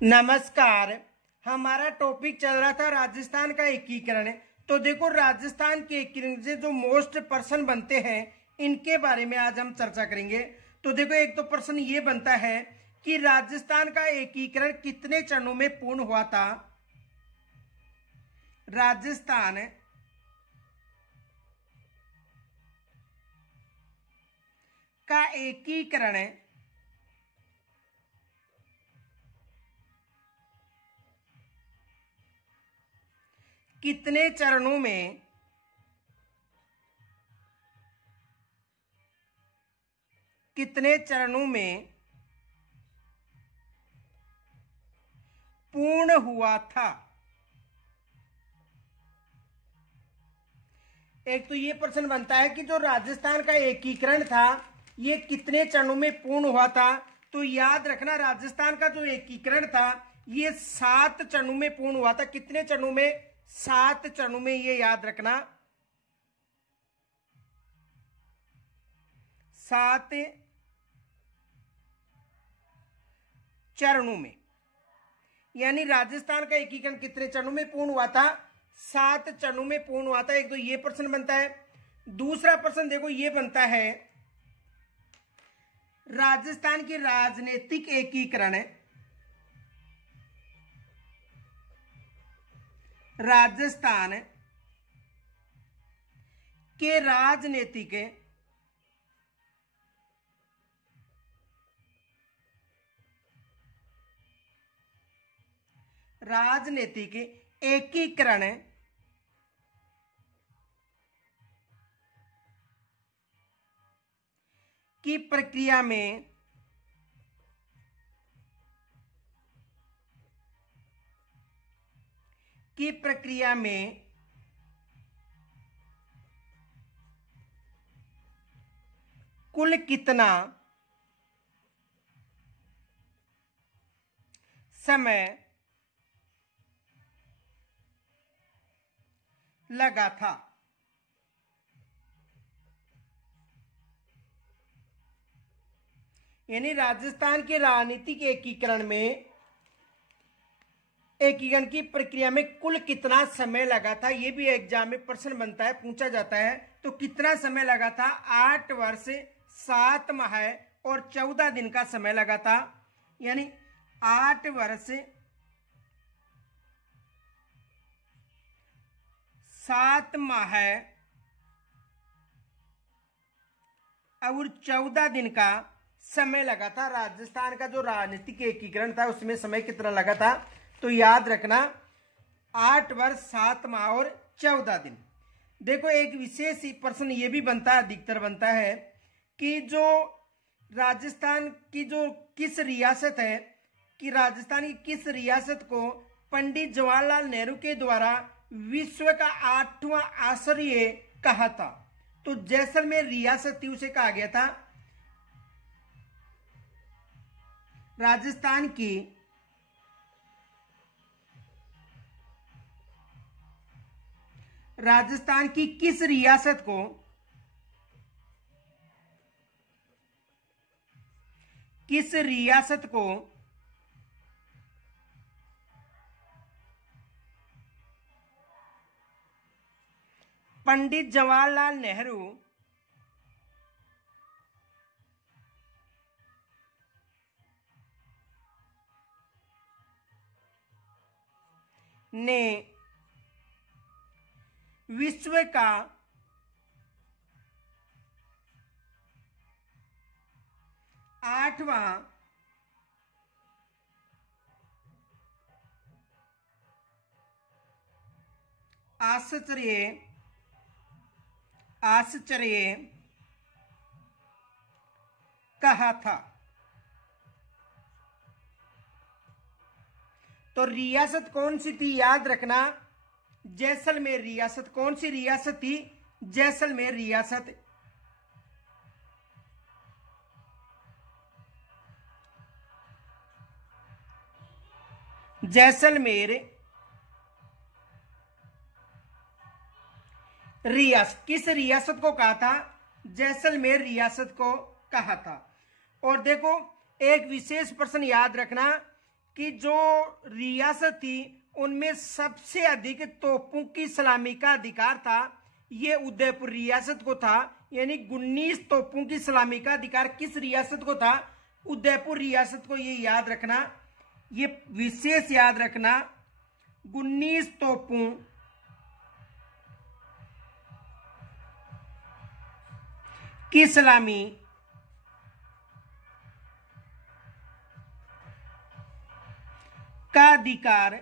नमस्कार। हमारा टॉपिक चल रहा था राजस्थान का एकीकरण। तो देखो, राजस्थान के एकीकरण से जो मोस्ट पर्सन बनते हैं इनके बारे में आज हम चर्चा करेंगे। तो देखो, एक तो प्रश्न ये बनता है कि राजस्थान का एकीकरण कितने चरणों में पूर्ण हुआ था। राजस्थान का एकीकरण कितने चरणों में पूर्ण हुआ था। एक तो ये प्रश्न बनता है कि जो राजस्थान का एकीकरण था ये कितने चरणों में पूर्ण हुआ था। तो याद रखना, राजस्थान का जो एकीकरण था ये 7 चरणों में पूर्ण हुआ था। कितने चरणों में? 7 चरणों में, ये याद रखना, 7 चरणों में। यानी राजस्थान का एकीकरण कितने चरणों में पूर्ण हुआ था? 7 चरणों में पूर्ण हुआ था। एक तो ये प्रश्न बनता है। दूसरा प्रश्न देखो ये बनता है, राजस्थान की राजनीतिक एकीकरण, राजस्थान के राजनीतिक एकीकरण की प्रक्रिया में कुल कितना समय लगा था। यानी राजस्थान के राजनीतिक एकीकरण की प्रक्रिया में कुल कितना समय लगा था, यह भी एग्जाम में प्रश्न बनता है, पूछा जाता है। तो कितना समय लगा था? 8 वर्ष 7 माह और 14 दिन का समय लगा था। यानी 8 वर्ष 7 माह और 14 दिन का समय लगा था। राजस्थान का जो राजनीतिक एकीकरण था उसमें समय कितना लगा था? तो याद रखना, 8 वर्ष 7 माह और 14 दिन। देखो, एक विशेष प्रश्न ये भी बनता है, अधिकतर बनता है कि जो राजस्थान की जो किस रियासत है, कि राजस्थान की किस रियासत को पंडित जवाहरलाल नेहरू के द्वारा विश्व का 8वां आश्चर्य कहा था। तो जैसलमेर रियासत थी, उसे कहा गया था राजस्थान की किस रियासत को पंडित जवाहरलाल नेहरू ने विश्व का 8वां आश्चर्य कहा था। तो रियासत कौन सी थी? याद रखना, जैसलमेर रियासत। कौन सी रियासत थी? जैसलमेर रियासत। जैसलमेर रियासत। किस रियासत को कहा था? जैसलमेर रियासत को कहा था। और देखो, एक विशेष प्रश्न याद रखना कि जो रियासत थी उनमें सबसे अधिक तोपों की सलामी का अधिकार था, ये उदयपुर रियासत को था। यानी 19 तोपों की सलामी का अधिकार किस रियासत को था? उदयपुर रियासत को। ये याद रखना, ये विशेष याद रखना, 19 तोपों की सलामी का अधिकार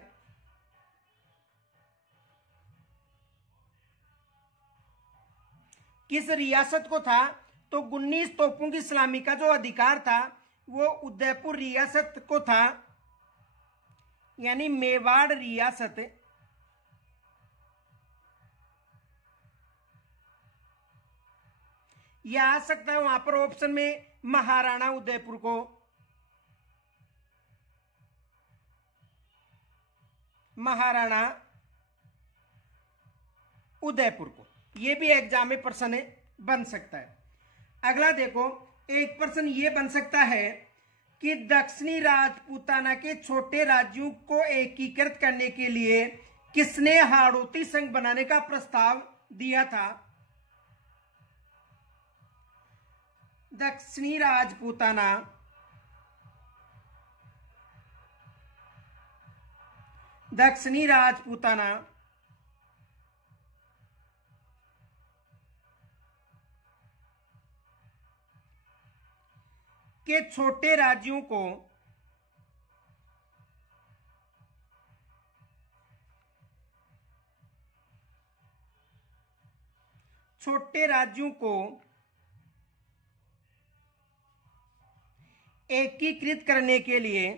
किस रियासत को था? तो 19 तोपों की सलामी का जो अधिकार था वो उदयपुर रियासत को था, यानी मेवाड़ रियासत। यह आ सकता है वहां पर ऑप्शन में महाराणा उदयपुर को, महाराणा उदयपुर को। यह भी एग्जाम में प्रश्न बन सकता है। अगला देखो, एक प्रश्न यह बन सकता है कि दक्षिणी राजपूताना के छोटे राज्यों को एकीकृत करने के लिए किसने हाड़ौती संघ बनाने का प्रस्ताव दिया था? दक्षिणी राजपूताना के छोटे राज्यों को एकीकृत करने के लिए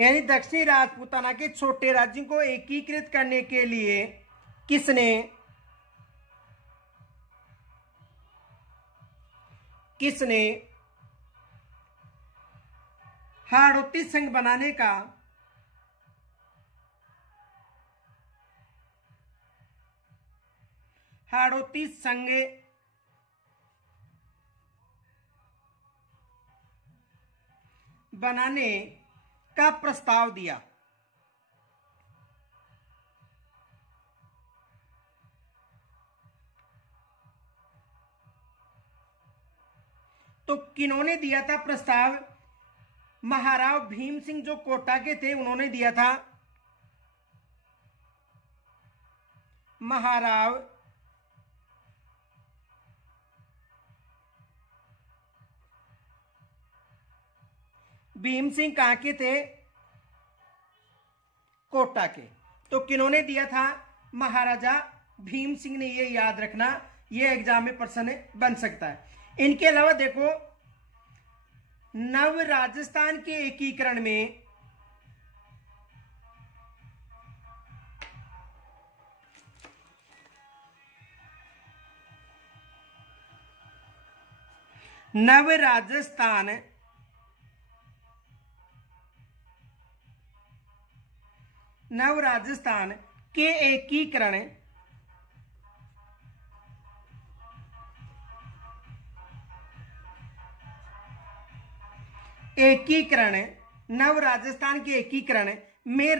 यानी दक्षिणी राजपूताना के छोटे राज्यों को एकीकृत करने के लिए किसने हाड़ौती संघ बनाने का प्रस्ताव दिया? तो किन्होंने दिया था प्रस्ताव? महाराव भीम सिंह जो कोटा के थे उन्होंने दिया था। महाराव भीम सिंह कहां के थे? कोटा के। तो किन्होंने दिया था? महाराजा भीम सिंह ने। ये याद रखना, ये एग्जाम में प्रश्न बन सकता है। इनके अलावा देखो, नव राजस्थान के एकीकरण में नव राजस्थान के नव राजस्थान के एकीकरण में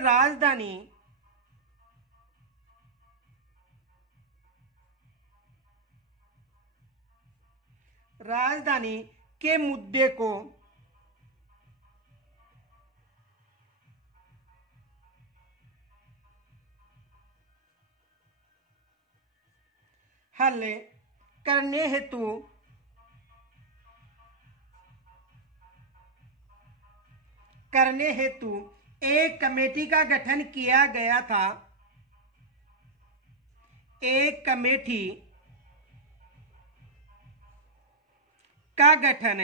राजधानी के मुद्दे को हल करने हेतु एक कमेटी का गठन किया गया था। एक कमेटी का गठन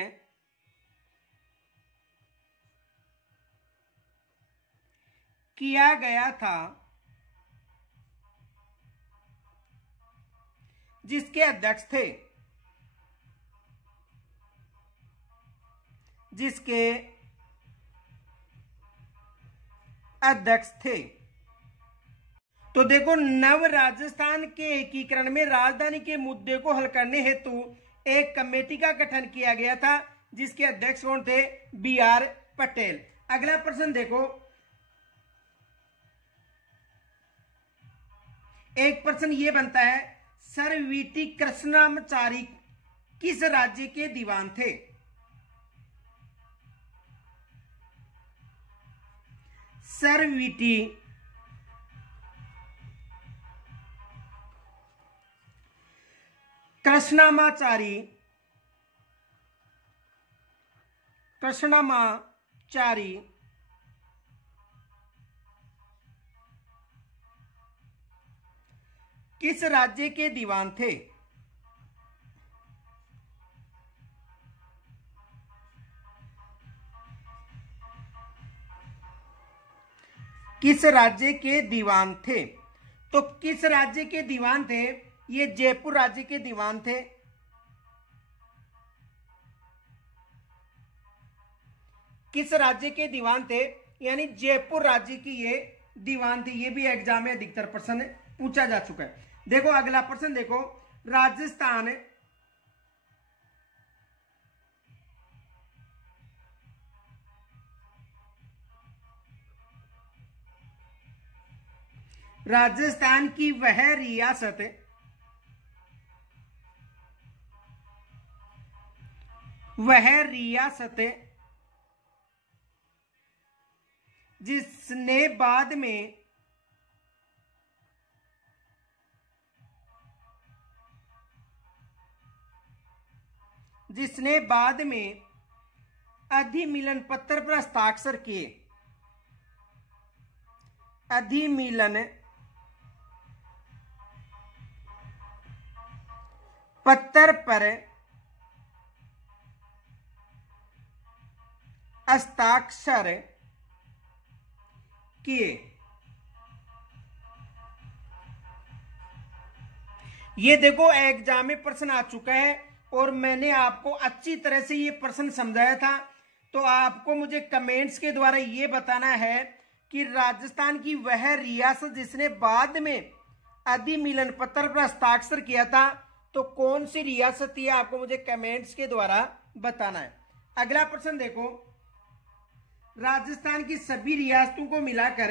किया गया था जिसके अध्यक्ष थे तो देखो, नव राजस्थान के एकीकरण में राजधानी के मुद्दे को हल करने हेतु एक कमेटी का गठन किया गया था, जिसके अध्यक्ष कौन थे? BR पटेल। अगला प्रश्न देखो, एक प्रश्न ये बनता है, सर वीटी कृष्णाचारी किस राज्य के दीवान थे? सर वीटी कृष्णाचारी किस राज्य के दीवान थे? किस राज्य के दीवान थे? तो किस राज्य के दीवान थे? ये जयपुर राज्य के दीवान थे। किस राज्य के दीवान थे? यानी जयपुर राज्य की ये दीवान थे। ये भी एग्जाम में अधिकतर प्रश्न पूछा जा चुका है। देखो अगला प्रश्न देखो, राजस्थान की वह रियासत जिसने बाद में अधिमिलन पत्र पर हस्ताक्षर किए। अधिमिलन पत्र पर हस्ताक्षर किए। ये देखो एग्जाम में प्रश्न आ चुका है और मैंने आपको अच्छी तरह से ये प्रश्न समझाया था। तो आपको मुझे कमेंट्स के द्वारा ये बताना है कि राजस्थान की वह रियासत जिसने बाद में अधिमिलन पत्र पर हस्ताक्षर किया था, तो कौन सी रियासत थी, आपको मुझे कमेंट्स के द्वारा बताना है। अगला प्रश्न देखो, राजस्थान की सभी रियासतों को मिलाकर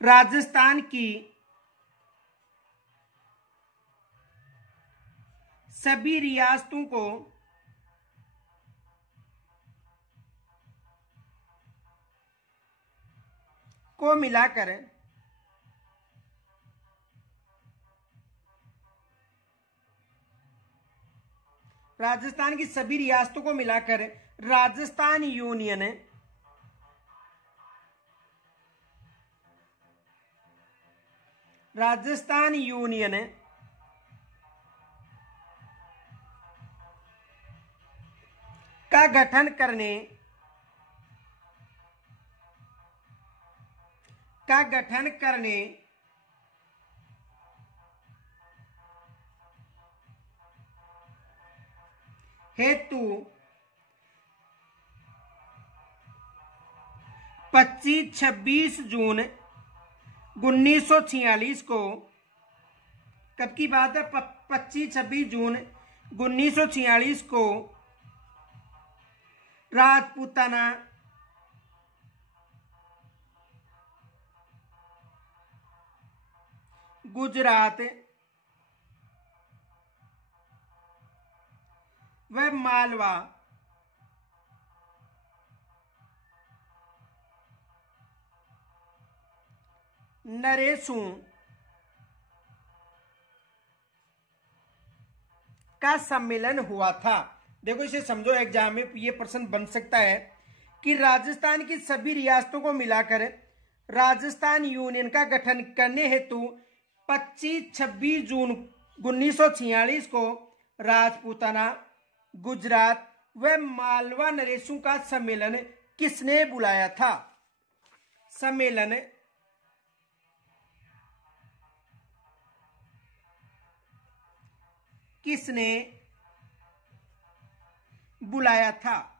राजस्थान की सभी रियासतों को मिलाकर राजस्थान की सभी रियासतों को मिलाकर राजस्थान यूनियन का गठन करने हेतु 25-26 जून 1946 को, कब की बात है? 25-26 जून 1946 को राजपूताना गुजरात व मालवा नरेशों का सम्मेलन हुआ था। देखो इसे समझो, एग्जाम में ये प्रश्न बन सकता है कि राजस्थान की सभी रियासतों को मिलाकर राजस्थान यूनियन का गठन करने हेतु 25-26 जून 1946 को राजपूताना गुजरात व मालवा नरेशों का सम्मेलन किसने बुलाया था? सम्मेलन किसने बुलाया था?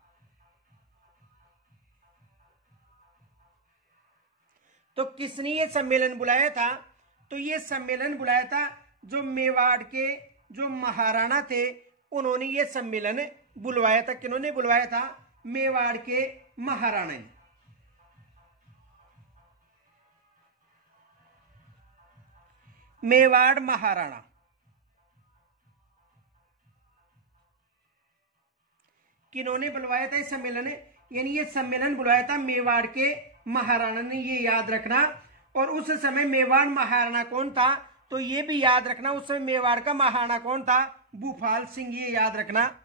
तो किसने ये सम्मेलन बुलाया था? तो ये सम्मेलन बुलाया था जो मेवाड़ के जो महाराणा थे, उन्होंने ये सम्मेलन बुलवाया था। किन्होंने बुलवाया था? मेवाड़ के महाराणा ने। मेवाड़ महाराणा किन्होंने बुलवाया था इस सम्मेलन? यानी ये सम्मेलन बुलवाया था मेवाड़ के महाराणा ने, ये याद रखना। और उस समय मेवाड़ महाराणा कौन था? तो ये भी याद रखना, उस समय मेवाड़ का महाराणा कौन था? भूपाल सिंह, ये याद रखना।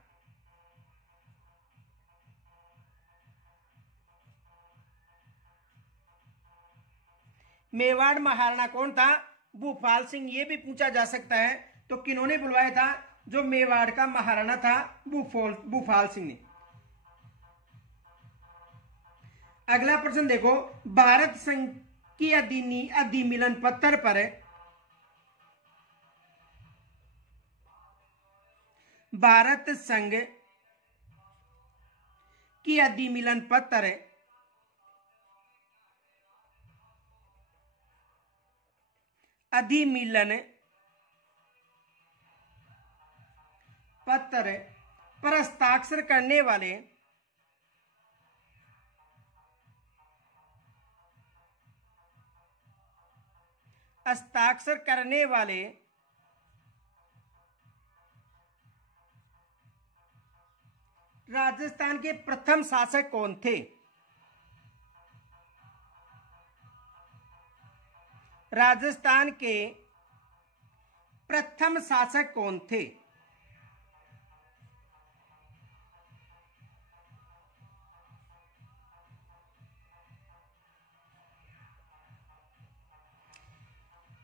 मेवाड़ महाराणा कौन था? भूपाल सिंह। ये भी पूछा जा सकता है। तो किन्होंने बुलवाया था? जो मेवाड़ का महाराणा था भूपाल सिंह ने। अगला प्रश्न देखो, भारत संघ की अधिमिलन पत्र पर भारत संघ की अधिमिलन पत्र अधिमिलन पत्र पर हस्ताक्षर करने वाले राजस्थान के प्रथम शासक कौन थे? राजस्थान के प्रथम शासक कौन थे?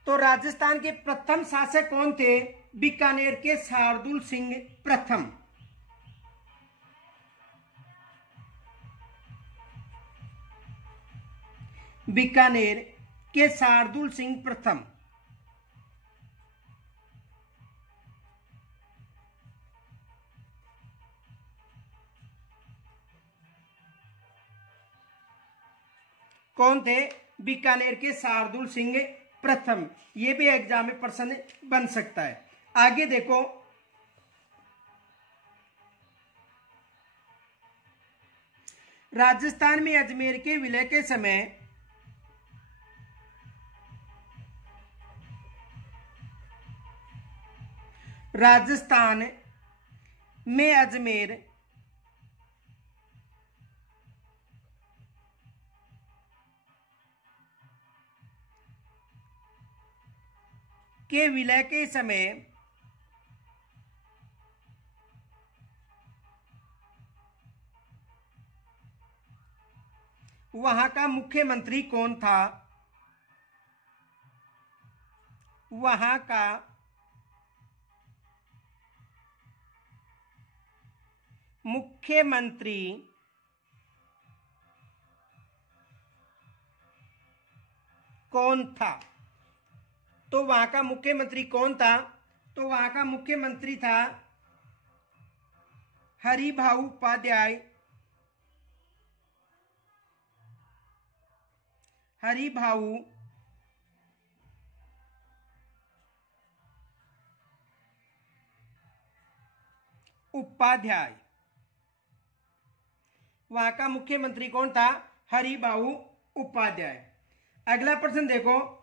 तो राजस्थान के प्रथम शासक कौन थे? बीकानेर के शार्दुल सिंह प्रथम। बीकानेर के शार्दुल सिंह प्रथम। कौन थे? बीकानेर के शार्दुल सिंह प्रथम। ये भी एग्जाम में प्रश्न बन सकता है। आगे देखो, राजस्थान में अजमेर के विलय के समय राजस्थान में अजमेर के विलय के समय वहां का मुख्यमंत्री कौन था? वहां का मुख्यमंत्री कौन था? तो वहां का मुख्यमंत्री कौन था? तो वहां का मुख्यमंत्री था हरिभाऊ उपाध्याय। हरिभाऊ उपाध्याय। वहां का मुख्यमंत्री कौन था? हरिभाऊ उपाध्याय। अगला प्रश्न देखो,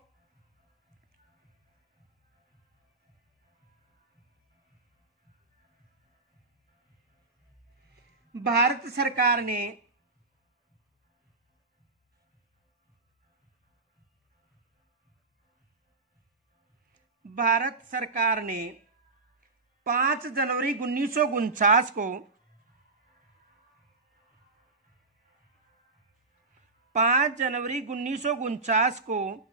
भारत सरकार ने भारत सरकार ने 5 जनवरी 1949 को 5 जनवरी 1949 को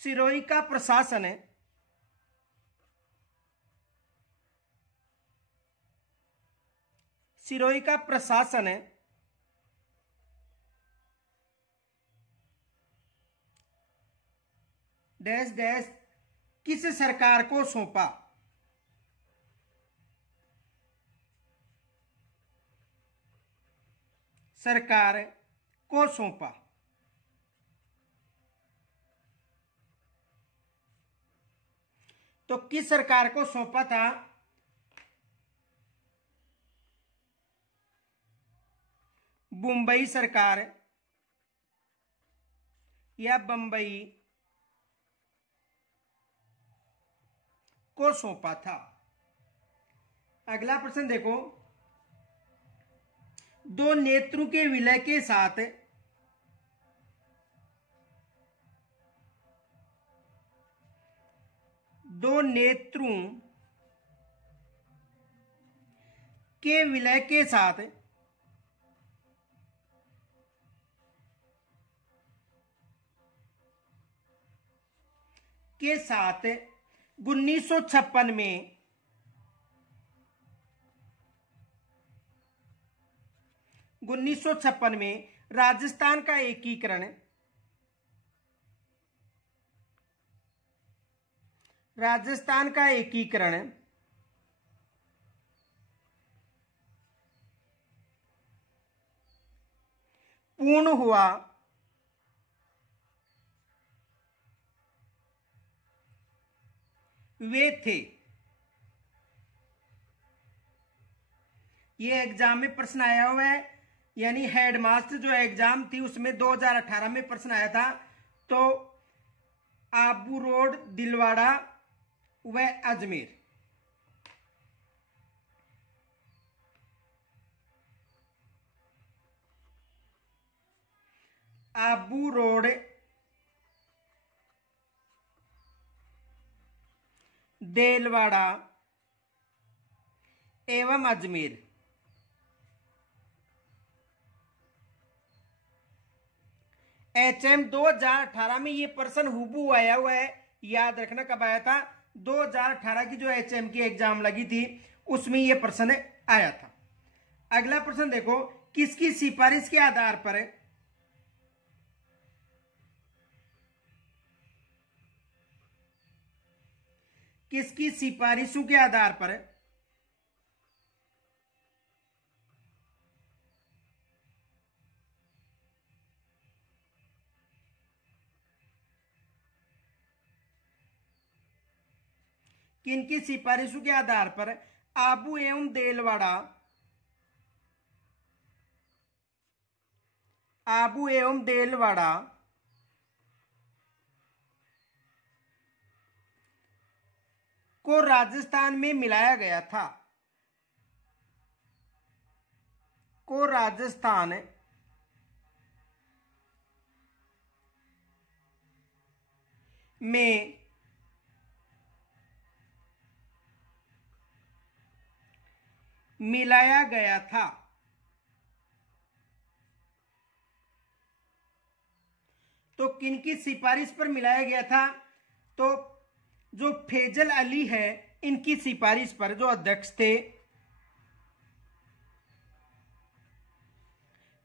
सिरोही का प्रशासन सिरोही का प्रशासन डैश डैश किस सरकार को सौंपा? सरकार को सौंपा। तो किस सरकार को सौंपा था? मुंबई सरकार या बंबई को सौंपा था। अगला प्रश्न देखो, दो नेत्रों के विलय के साथ दो नेत्रों के विलय के साथ के साथ 1956 में राजस्थान का एकीकरण पूर्ण हुआ। वे थे, ये एग्जाम में प्रश्न आया हुआ है, यानी हेडमास्टर जो एग्जाम थी उसमें 2018 में प्रश्न आया था। तो आबू रोड, दिलवाड़ा व अजमेर। आबू रोड, देलवाड़ा एवं अजमेर। HM 2018 में ये प्रश्न हुबहू आया हुआ है, याद रखना। कब आया था? 2018 की जो HM की एग्जाम लगी थी उसमें ये प्रश्न आया था। अगला प्रश्न देखो, किसकी सिफारिश के आधार पर किसकी सिफारिशों के आधार पर किनकी सिफारिशों के आधार पर आबू एवं देलवाड़ा को राजस्थान में मिलाया गया था? को राजस्थान में मिलाया गया था। तो किनकी सिफारिश पर मिलाया गया था? तो जो फैजल अली है, इनकी सिफारिश पर, जो अध्यक्ष थे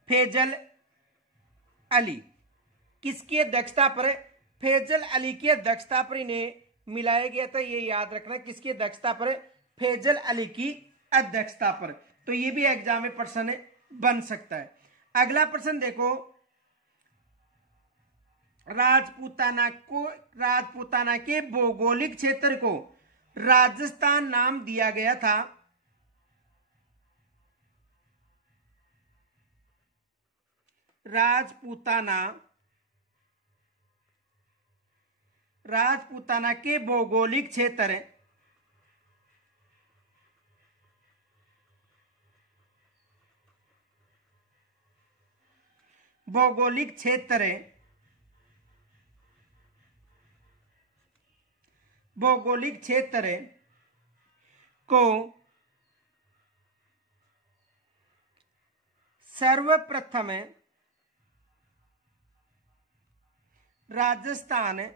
फैजल अली, किसकी अध्यक्षता पर? फैजल अली की अध्यक्षता पर इन्हें मिलाया गया था। ये याद रखना, किसकी अध्यक्षता पर? फैजल अली की अध्यक्षता पर। तो ये भी एग्जाम में प्रश्न बन सकता है। अगला प्रश्न देखो, राजपूताना के भौगोलिक क्षेत्र को राजस्थान नाम दिया गया था। राजपूताना के भौगोलिक क्षेत्र को सर्वप्रथम राजस्थान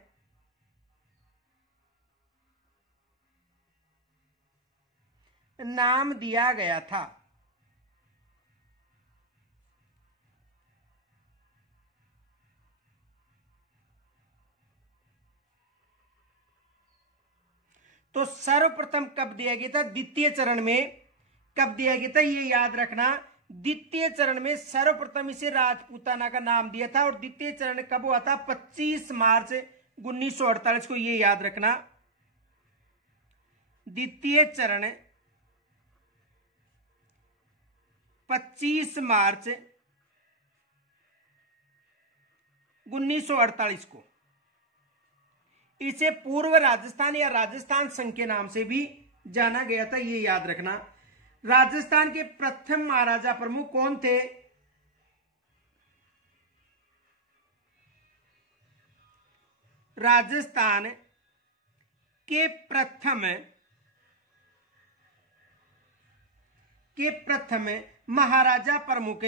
नाम दिया गया था। तो सर्वप्रथम कब दिया गया था? द्वितीय चरण में कब दिया गया था? ये याद रखना, द्वितीय चरण में सर्वप्रथम इसे राजपूताना का नाम दिया था और द्वितीय चरण कब हुआ था? 25 मार्च 1948 को, ये याद रखना। द्वितीय चरण 25 मार्च 1948 को। इसे पूर्व राजस्थान या राजस्थान संघ के नाम से भी जाना गया था, ये याद रखना। राजस्थान के प्रथम महाराजा प्रमुख कौन थे? राजस्थान के प्रथम महाराजा प्रमुख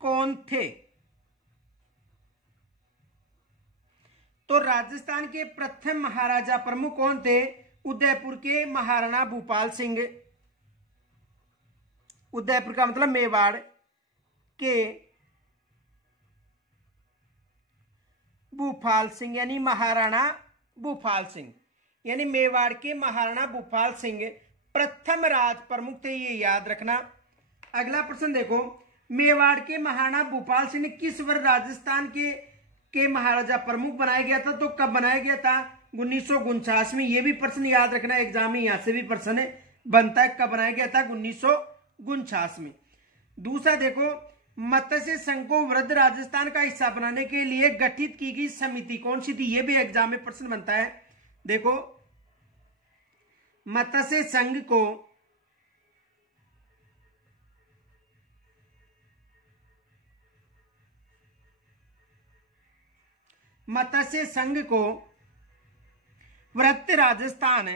कौन थे? तो राजस्थान के प्रथम महाराजा प्रमुख कौन थे? उदयपुर के महाराणा भूपाल सिंह। उदयपुर का मतलब मेवाड़ के भूपाल सिंह, यानी महाराणा भूपाल सिंह, यानी मेवाड़ के महाराणा भूपाल सिंह प्रथम राज प्रमुख थे, ये याद रखना। अगला प्रश्न देखो, मेवाड़ के महाराणा भूपाल सिंह ने किस वर्ष राजस्थान के महाराजा प्रमुख बनाया गया था? तो कब बनाया गया था? 1949 में। ये भी प्रश्न याद रखना, एग्जाम में यहां से भी प्रश्न बनता है, कब बनाया गया था? 1949 में। दूसरा देखो, मत्स्य संघ को वृद्ध राजस्थान का हिस्सा बनाने के लिए गठित की गई समिति कौन सी थी? ये भी एग्जाम में प्रश्न बनता है। देखो, मत्स्य संघ को वृत्त राजस्थान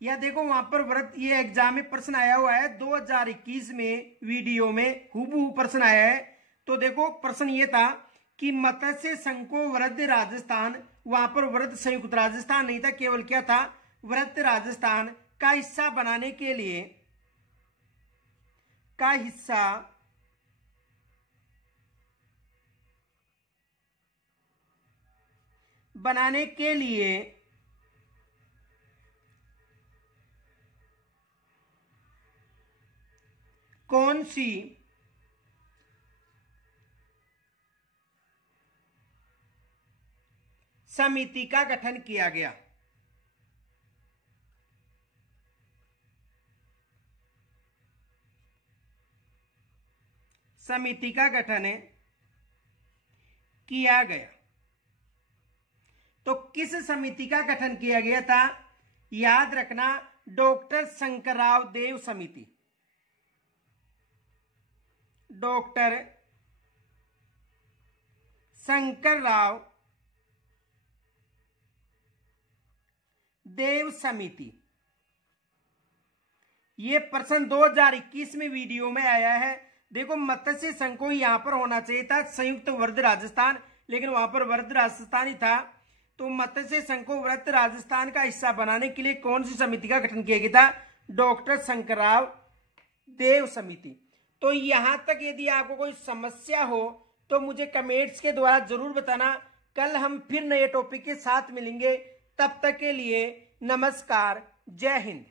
या देखो वहां पर व्रत, ये एग्जाम में प्रश्न आया हुआ है 2021 में, वीडियो में हूबहू प्रश्न आया है। तो देखो प्रश्न ये था कि मत्स्य संघ को वृद्ध राजस्थान, वहां पर वृद्ध संयुक्त राजस्थान नहीं था, केवल क्या था? वृत्त राजस्थान का हिस्सा बनाने के लिए कौन सी समिति का गठन किया गया? समिति का गठन किया गया। तो किस समिति का गठन किया गया था? याद रखना, डॉक्टर शंकरराव देव समिति। डॉक्टर शंकरराव देव समिति। ये प्रश्न 2021 में वीडियो में आया है। देखो, मत्स्य संघ को यहां पर होना चाहिए था संयुक्त वृत्त राजस्थान, लेकिन वहां पर वृत्त राजस्थान ही था। तो मत्स्य संघ को वृत्त राजस्थान का हिस्सा बनाने के लिए कौन सी समिति का गठन किया गया था? डॉक्टर शंकरराव देव समिति। तो यहां तक यदि आपको कोई समस्या हो तो मुझे कमेंट्स के द्वारा जरूर बताना। कल हम फिर नए टॉपिक के साथ मिलेंगे, तब तक के लिए नमस्कार, जय हिंद।